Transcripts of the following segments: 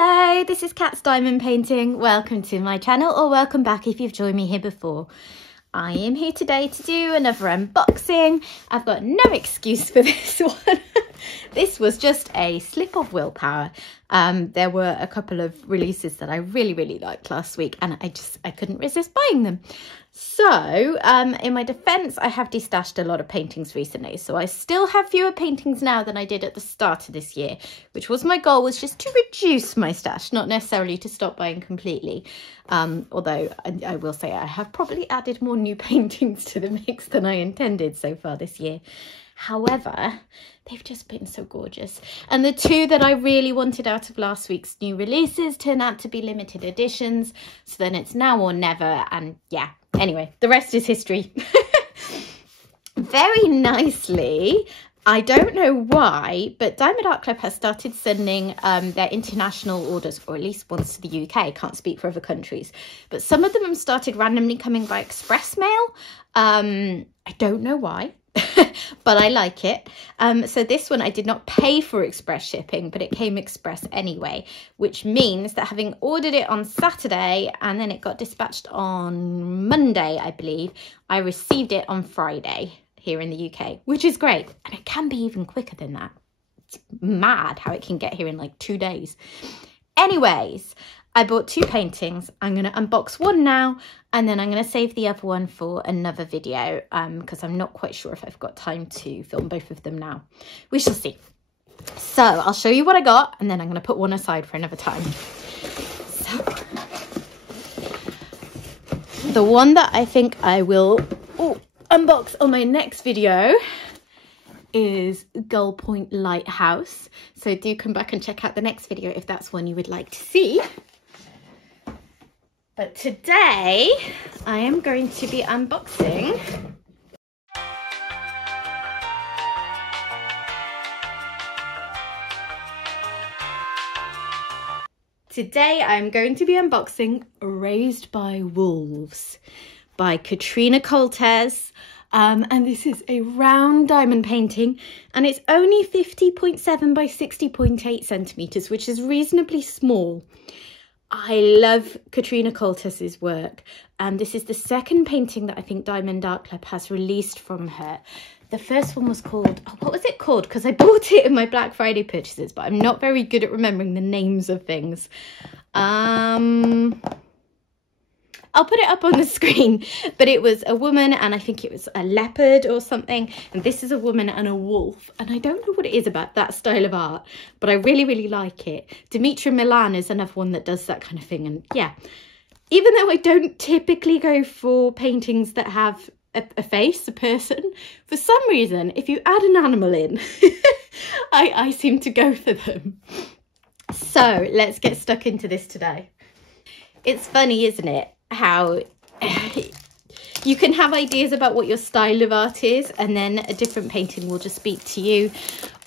Hello, this is Cat's Diamond Painting. Welcome to my channel, or welcome back if you've joined me here before. I am here today to do another unboxing. I've got no excuse for this one. This was just a slip of willpower. There were a couple of releases that I really liked last week, and I couldn't resist buying them. So in my defense, I have destashed a lot of paintings recently, so I still have fewer paintings now than I did at the start of this year, which was my goal, was just to reduce my stash, not necessarily to stop buying completely. Although I will say I have probably added more new paintings to the mix than I intended so far this year. However, they've just been so gorgeous. And the two that I really wanted out of last week's new releases turned out to be limited editions. So then it's now or never. And yeah, anyway, the rest is history. Very nicely, I don't know why, but Diamond Art Club has started sending their international orders, or at least ones to the UK. I can't speak for other countries, but some of them have started randomly coming by express mail. I don't know why. But I like it. So this one I did not pay for express shipping, but it came express anyway, which means that having ordered it on Saturday and then it got dispatched on Monday, I believe, I received it on Friday here in the UK, which is great. And it can be even quicker than that. It's mad how it can get here in like 2 days. Anyways, I bought two paintings. I'm going to unbox one now, and then I'm going to save the other one for another video because I'm not quite sure if I've got time to film both of them now. We shall see. So I'll show you what I got, and then I'm going to put one aside for another time. So the one that I think I will unbox on my next video is Gull Point Lighthouse. So do come back and check out the next video if that's one you would like to see. But today I am going to be unboxing Raised by Wolves by Katrina Koltes. And this is a round diamond painting, and it's only 50.7 by 60.8 centimeters, which is reasonably small. I love Katrina Koltes' work, and this is the second painting that I think Diamond Art Club has released from her. The first one was called, what was it called? Because I bought it in my Black Friday purchases, but I'm not very good at remembering the names of things. I'll put it up on the screen, but it was a woman, and I think it was a leopard or something, and this is a woman and a wolf, and I don't know what it is about that style of art, but I really like it. Dimitra Milan is another one that does that kind of thing, and yeah, even though I don't typically go for paintings that have a face, a person, for some reason, if you add an animal in, I seem to go for them. So let's get stuck into this today. It's funny, isn't it, how you can have ideas about what your style of art is, and then a different painting will just speak to you,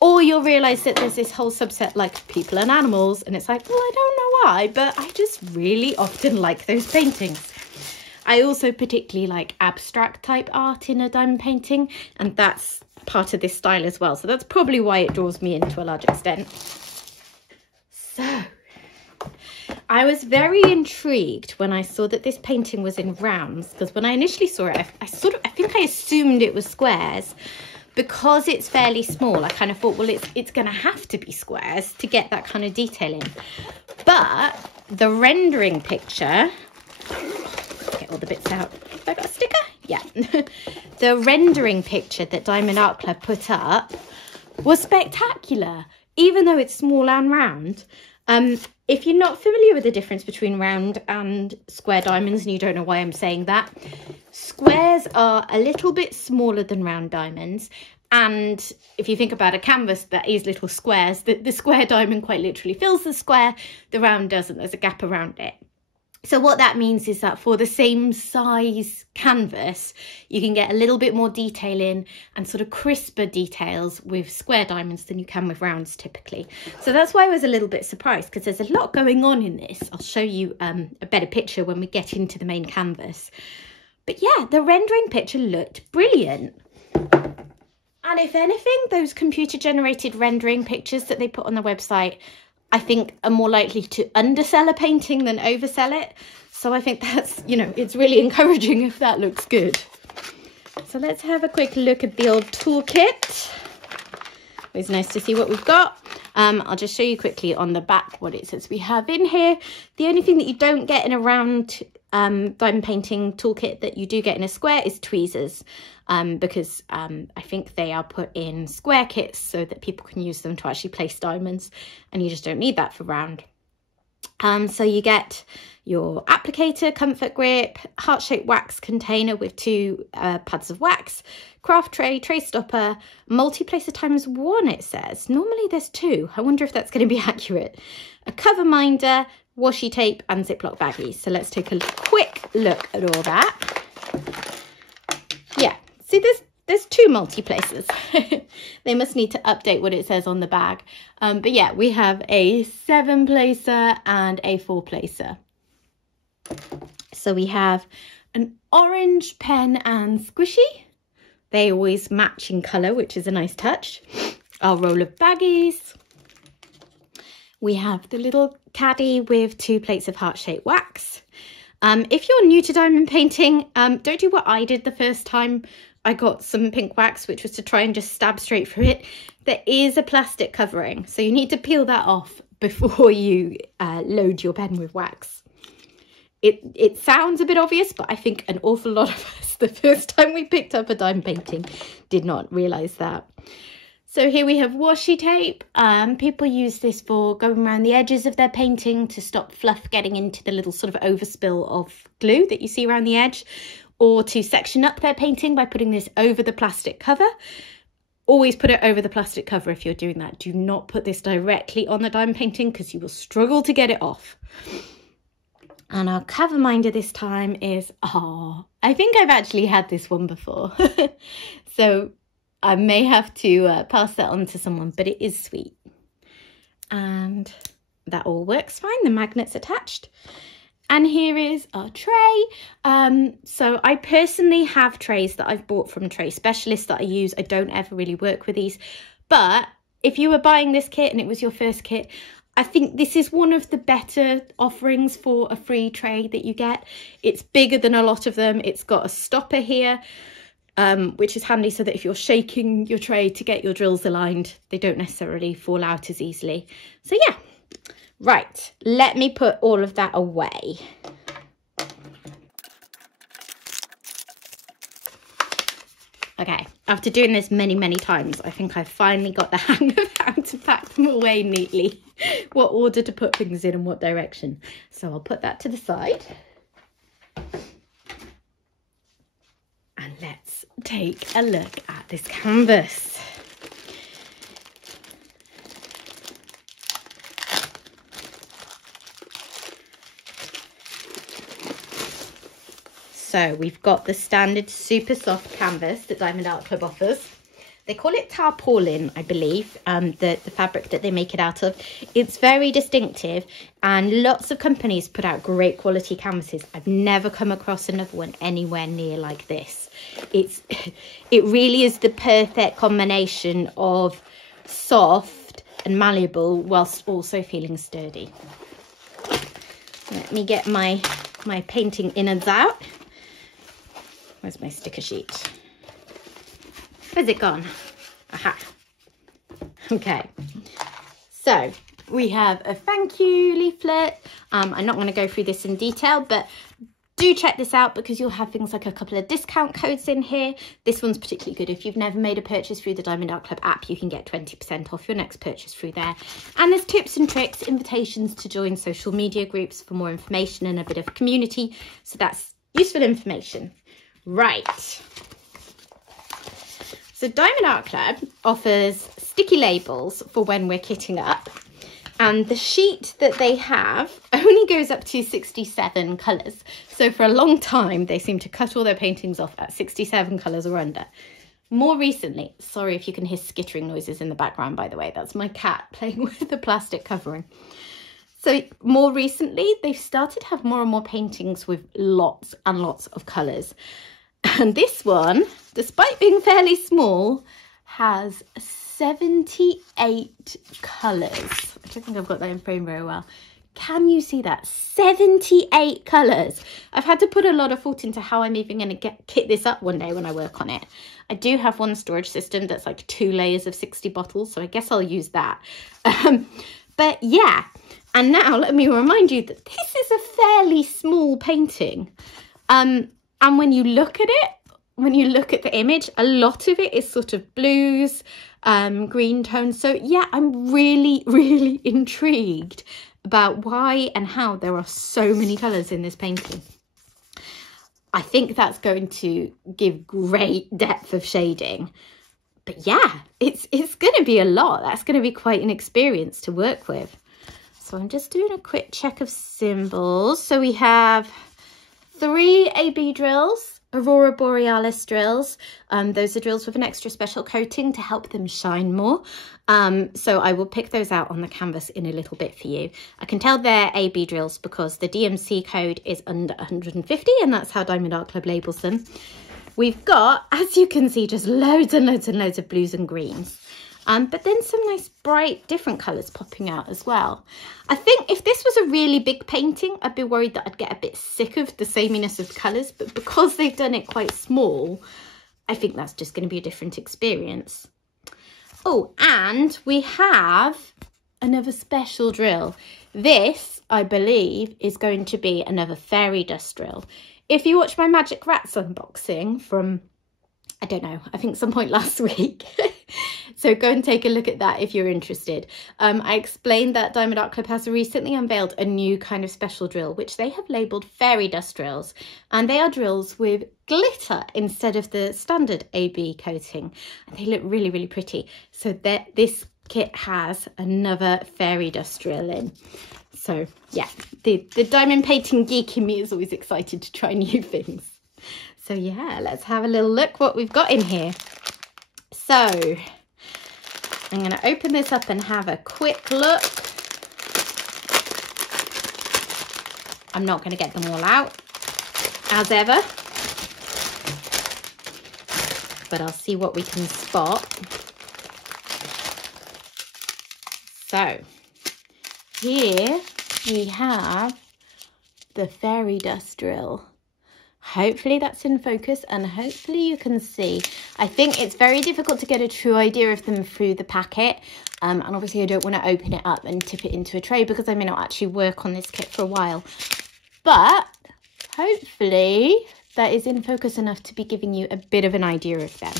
or you'll realize that there's this whole subset like people and animals, and it's like, well, I don't know why, but I just really often like those paintings. I also particularly like abstract type art in a diamond painting, and that's part of this style as well, so that's probably why it draws me in to a large extent. So I was very intrigued when I saw that this painting was in rounds, because when I initially saw it, I think I assumed it was squares, because it's fairly small. I kind of thought, well, it's going to have to be squares to get that kind of detail in. But the rendering picture, get all the bits out. Have I got a sticker? Yeah. The rendering picture that Diamond Art Club put up was spectacular, even though it's small and round. If you're not familiar with the difference between round and square diamonds, and you don't know why I'm saying that, squares are a little bit smaller than round diamonds. And if you think about a canvas that is little squares, the square diamond quite literally fills the square, the round doesn't, there's a gap around it. So what that means is that for the same size canvas, you can get a little bit more detail in and sort of crisper details with square diamonds than you can with rounds typically. So that's why I was a little bit surprised, because there's a lot going on in this. I'll show you a better picture when we get into the main canvas. But yeah, the rendering picture looked brilliant. And if anything, those computer generated rendering pictures that they put on the website I think, are more likely to undersell a painting than oversell it. So I think that's, you know, it's really encouraging if that looks good. So let's have a quick look at the old toolkit. It's nice to see what we've got. I'll just show you quickly on the back what it says we have in here. The only thing that you don't get in a round diamond painting toolkit that you do get in a square is tweezers, because I think they are put in square kits so that people can use them to actually place diamonds, and you just don't need that for round. So you get your applicator, comfort grip, heart-shaped wax container with 2 pads of wax, craft tray, tray stopper, multi-placer ×1 it says. Normally there's 2. I wonder if that's going to be accurate. A cover minder, washi tape and Ziploc baggies. So let's take a quick look at all that. Yeah, see there's 2 multi-placers. They must need to update what it says on the bag. But yeah, we have a 7-placer and a 4-placer. So we have an orange pen and squishy. They always match in colour, which is a nice touch. Our roll of baggies. We have the little caddy with 2 plates of heart-shaped wax. If you're new to diamond painting, don't do what I did the first time. I got some pink wax, which was to try and just stab straight through it. There is a plastic covering, so you need to peel that off before you load your pen with wax. It sounds a bit obvious, but I think an awful lot of us, the first time we picked up a diamond painting, did not realise that. So here we have washi tape. People use this for going around the edges of their painting to stop fluff getting into the little sort of overspill of glue that you see around the edge, or to section up their painting by putting this over the plastic cover. Always put it over the plastic cover if you're doing that. Do not put this directly on the diamond painting because you will struggle to get it off. And our cover minder this time is, I think I've actually had this one before. So I may have to pass that on to someone, but it is sweet. And that all works fine. The magnet's attached. And here is our tray. So I personally have trays that I've bought from tray specialists that I use. I don't ever really work with these. But if you were buying this kit and it was your first kit, I think this is one of the better offerings for a free tray that you get. It's bigger than a lot of them. It's got a stopper here, which is handy so that if you're shaking your tray to get your drills aligned, they don't necessarily fall out as easily. So yeah, right, let me put all of that away. Okay, after doing this many times, I think I've finally got the hang of how to pack them away neatly, what order to put things in and what direction. So I'll put that to the side. And let's take a look at this canvas. So we've got the standard super soft canvas that Diamond Art Club offers. They call it tarpaulin, I believe, the fabric that they make it out of. It's very distinctive and lots of companies put out great quality canvases. I've never come across another one anywhere near like this. It really is the perfect combination of soft and malleable whilst also feeling sturdy. Let me get my painting innards out. Where's my sticker sheet? Where's it gone? Aha. Okay. So we have a thank you leaflet. I'm not going to go through this in detail, but do check this out because you'll have things like a couple of discount codes in here. This one's particularly good. If you've never made a purchase through the Diamond Art Club app, you can get 20% off your next purchase through there. And there's tips and tricks, invitations to join social media groups for more information and a bit of community. So that's useful information. Right. So Diamond Art Club offers sticky labels for when we're kitting up. And the sheet that they have only goes up to 67 colours. So for a long time, they seem to cut all their paintings off at 67 colours or under. More recently, sorry if you can hear skittering noises in the background, by the way, that's my cat playing with the plastic covering. So more recently, they've started to have more and more paintings with lots and lots of colours. And this one, despite being fairly small, has 78 colours. I don't think I've got that in frame very well. Can you see that? 78 colours. I've had to put a lot of thought into how I'm even going to kit this up one day when I work on it. I do have one storage system that's like 2 layers of 60 bottles, so I guess I'll use that. But yeah, and now let me remind you that this is a fairly small painting. And when you look at it, when you look at the image, a lot of it is sort of blues, green tones. So yeah, I'm really, really intrigued about why and how there are so many colours in this painting. I think that's going to give great depth of shading. But yeah, it's going to be a lot. That's going to be quite an experience to work with. So I'm just doing a quick check of symbols. So we have 3 AB drills. Aurora Borealis drills. Those are drills with an extra special coating to help them shine more. So I will pick those out on the canvas in a little bit for you. I can tell they're AB drills because the DMC code is under 150 and that's how Diamond Art Club labels them. We've got, as you can see, just loads and loads and loads of blues and greens. But then some nice bright different colours popping out as well. I think if this was a really big painting, I'd be worried that I'd get a bit sick of the sameness of colours. But because they've done it quite small, I think that's just going to be a different experience. Oh, and we have another special drill. This, I believe, is going to be another fairy dust drill. If you watch my Magic Rats unboxing from, I don't know, I think some point last week. So go and take a look at that if you're interested. I explained that Diamond Art Club has recently unveiled a new kind of special drill, which they have labelled fairy dust drills. And they are drills with glitter instead of the standard AB coating. And they look really, really pretty. So this kit has another fairy dust drill in. So yeah, the diamond painting geek in me is always excited to try new things. So yeah, let's have a little look what we've got in here. So I'm going to open this up and have a quick look. I'm not going to get them all out, as ever. But I'll see what we can spot. So here we have the fairy dust drill. Hopefully that's in focus and hopefully you can see. I think it's very difficult to get a true idea of them through the packet. And obviously I don't want to open it up and tip it into a tray because I may not actually work on this kit for a while. But hopefully that is in focus enough to be giving you a bit of an idea of them.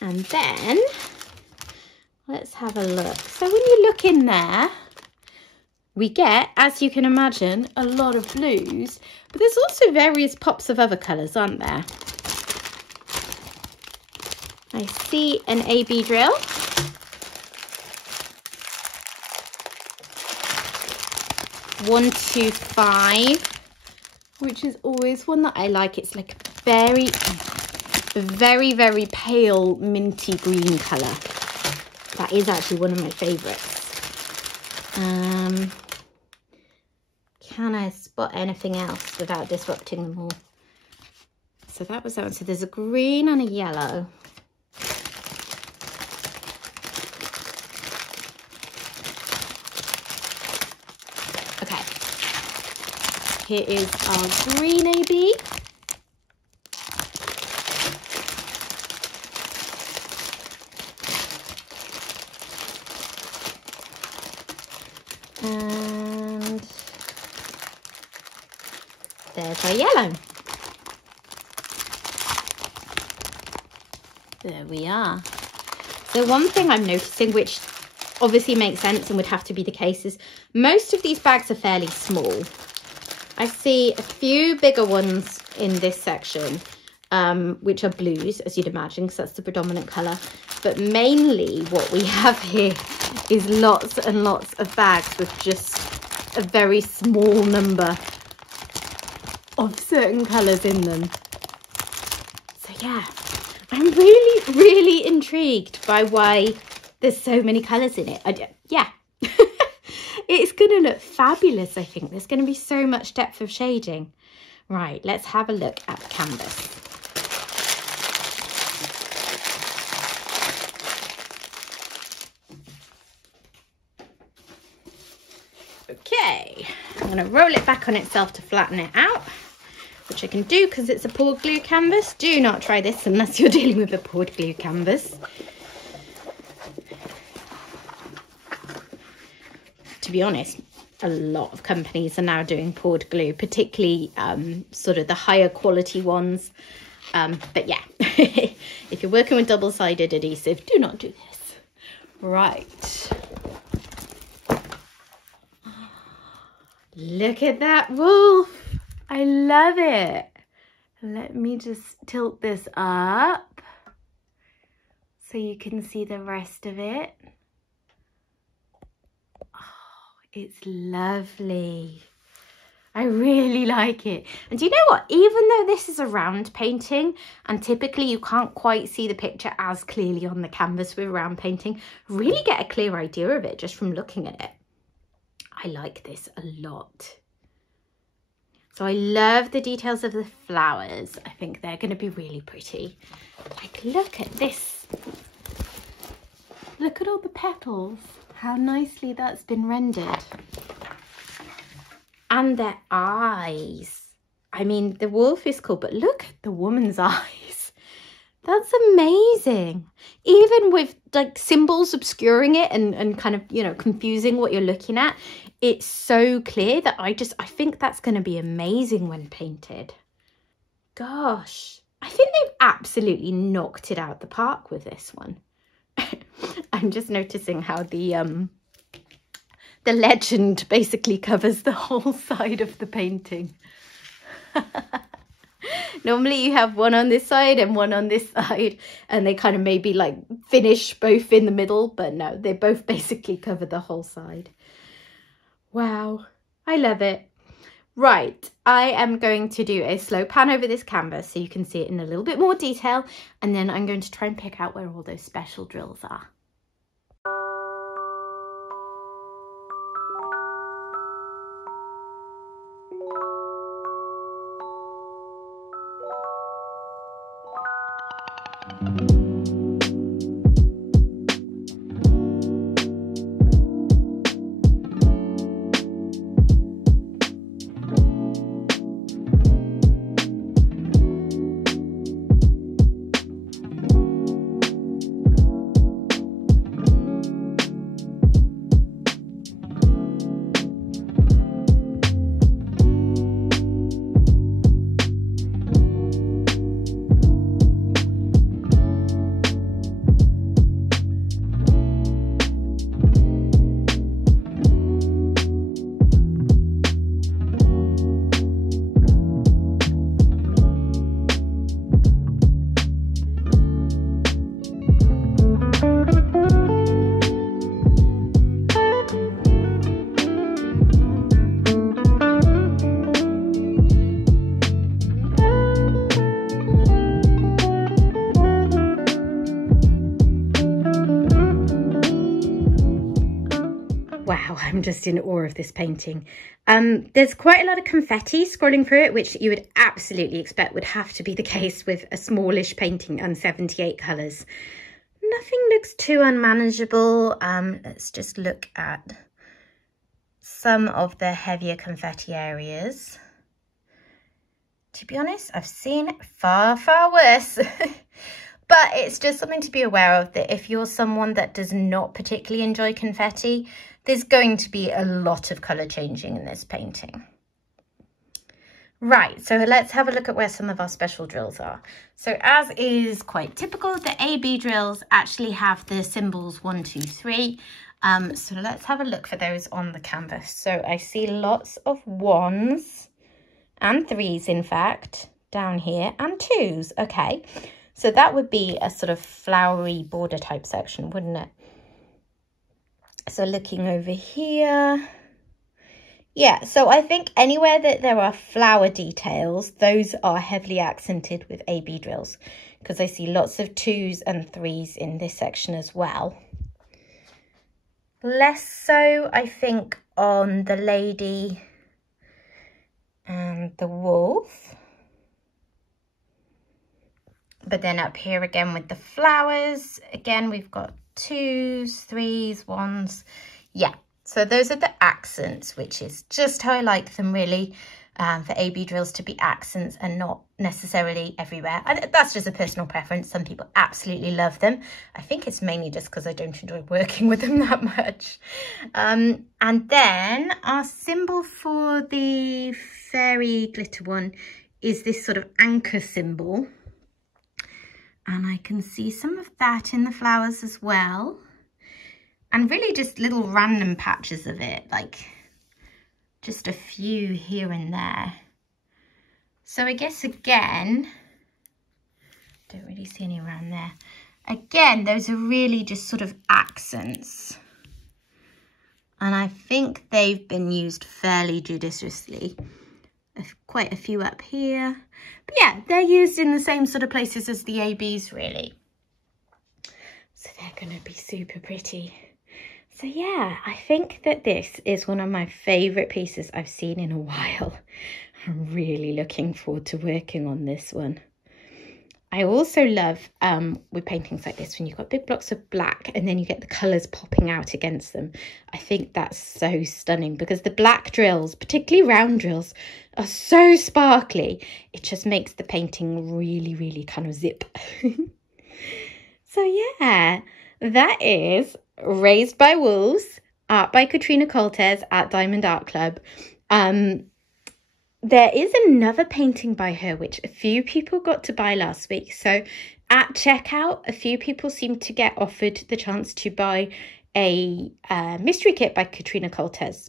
And then let's have a look. So when you look in there, we get, as you can imagine, a lot of blues, but there's also various pops of other colours, aren't there? I see an AB drill. One, 2, 5, which is always one that I like. It's like a very, very pale minty green colour. That is actually one of my favourites. Can I spot anything else without disrupting them all? So that was that one. So there's a green and a yellow. Okay. Here is our green AB. And there's our yellow. There we are. So one thing I'm noticing, which obviously makes sense and would have to be the case, is most of these bags are fairly small. I see a few bigger ones in this section, which are blues, as you'd imagine, because that's the predominant colour. But mainly what we have here is lots and lots of bags with just a very small number of certain colours in them. So yeah, I'm really, really intrigued by why there's so many colours in it. Yeah, it's going to look fabulous, I think. There's going to be so much depth of shading. Right, let's have a look at the canvas. I'm going to roll it back on itself to flatten it out, which I can do because it's a poured glue canvas. Do not try this unless you're dealing with a poured glue canvas. To be honest, a lot of companies are now doing poured glue, particularly sort of the higher quality ones. But yeah, if you're working with double-sided adhesive, do not do this. Right. Look at that wolf. I love it. Let me just tilt this up so you can see the rest of it. Oh, it's lovely. I really like it. And do you know what? Even though this is a round painting, and typically you can't quite see the picture as clearly on the canvas with round painting, really get a clear idea of it just from looking at it. I like this a lot. So I love the details of the flowers. I think they're going to be really pretty. Like, look at this. Look at all the petals. How nicely that's been rendered. And their eyes. I mean, the wolf is cool, but look at the woman's eyes. That's amazing. Even with like symbols obscuring it and kind of, you know, confusing what you're looking at, it's so clear that I think that's going to be amazing when painted. Gosh, I think they've absolutely knocked it out the park with this one. I'm just noticing how the legend basically covers the whole side of the painting. Normally you have one on this side and one on this side, and they kind of maybe like finish both in the middle, but no, they both basically cover the whole side. Wow, I love it. Right, I am going to do a slow pan over this canvas so you can see it in a little bit more detail, and then I'm going to try and pick out where all those special drills are. Wow, I'm just in awe of this painting. There's quite a lot of confetti scrolling through it, which you would absolutely expect would have to be the case with a smallish painting and 78 colours. Nothing looks too unmanageable. Let's just look at some of the heavier confetti areas. To be honest, I've seen far, far worse. But it's just something to be aware of, that if you're someone that does not particularly enjoy confetti, there's going to be a lot of colour changing in this painting. Right, so let's have a look at where some of our special drills are. So as is quite typical, the AB drills actually have the symbols 1, 2, 3. So let's have a look for those on the canvas. So I see lots of 1s and 3s, in fact, down here, and 2s. Okay, so that would be a sort of flowery border type section, wouldn't it? So looking over here, yeah, so I think anywhere that there are flower details, those are heavily accented with AB drills, because I see lots of 2s and 3s in this section as well. Less so, I think, on the lady and the wolf. But then up here again with the flowers, again, we've got 2s, 3s, 1s. Yeah, So those are the accents, which is just how I like them really, for AB drills to be accents and not necessarily everywhere. And that's just a personal preference. Some people absolutely love them. I think it's mainly just because I don't enjoy working with them that much. And then our symbol for the fairy glitter one is this sort of anchor symbol. And I can see some of that in the flowers as well. And really just little random patches of it, like just a few here and there. So I guess again, don't really see any around there. Again, those are really just sort of accents. And I think they've been used fairly judiciously. Quite a few up here. But yeah, they're used in the same sort of places as the ABs really. So they're gonna be super pretty. So yeah, I think that this is one of my favourite pieces I've seen in a while. I'm really looking forward to working on this one. I also love with paintings like this when you've got big blocks of black and then you get the colours popping out against them. I think that's so stunning because the black drills, particularly round drills, are so sparkly. It just makes the painting really, really kind of zip. So yeah, that is Raised by Wolves, art by Katrina Koltes at Diamond Art Club. There is another painting by her which a few people got to buy last week. So at checkout, a few people seemed to get offered the chance to buy a mystery kit by Katrina Koltes,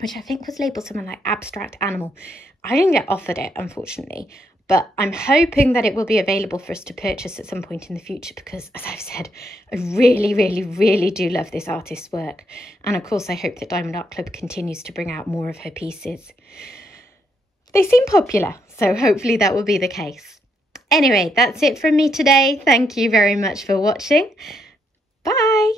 which I think was labelled something like Abstract Animal. I didn't get offered it, unfortunately, but I'm hoping that it will be available for us to purchase at some point in the future because, as I've said, I really, really, really do love this artist's work. And of course, I hope that Diamond Art Club continues to bring out more of her pieces. They seem popular, so hopefully that will be the case. Anyway, that's it from me today. Thank you very much for watching. Bye!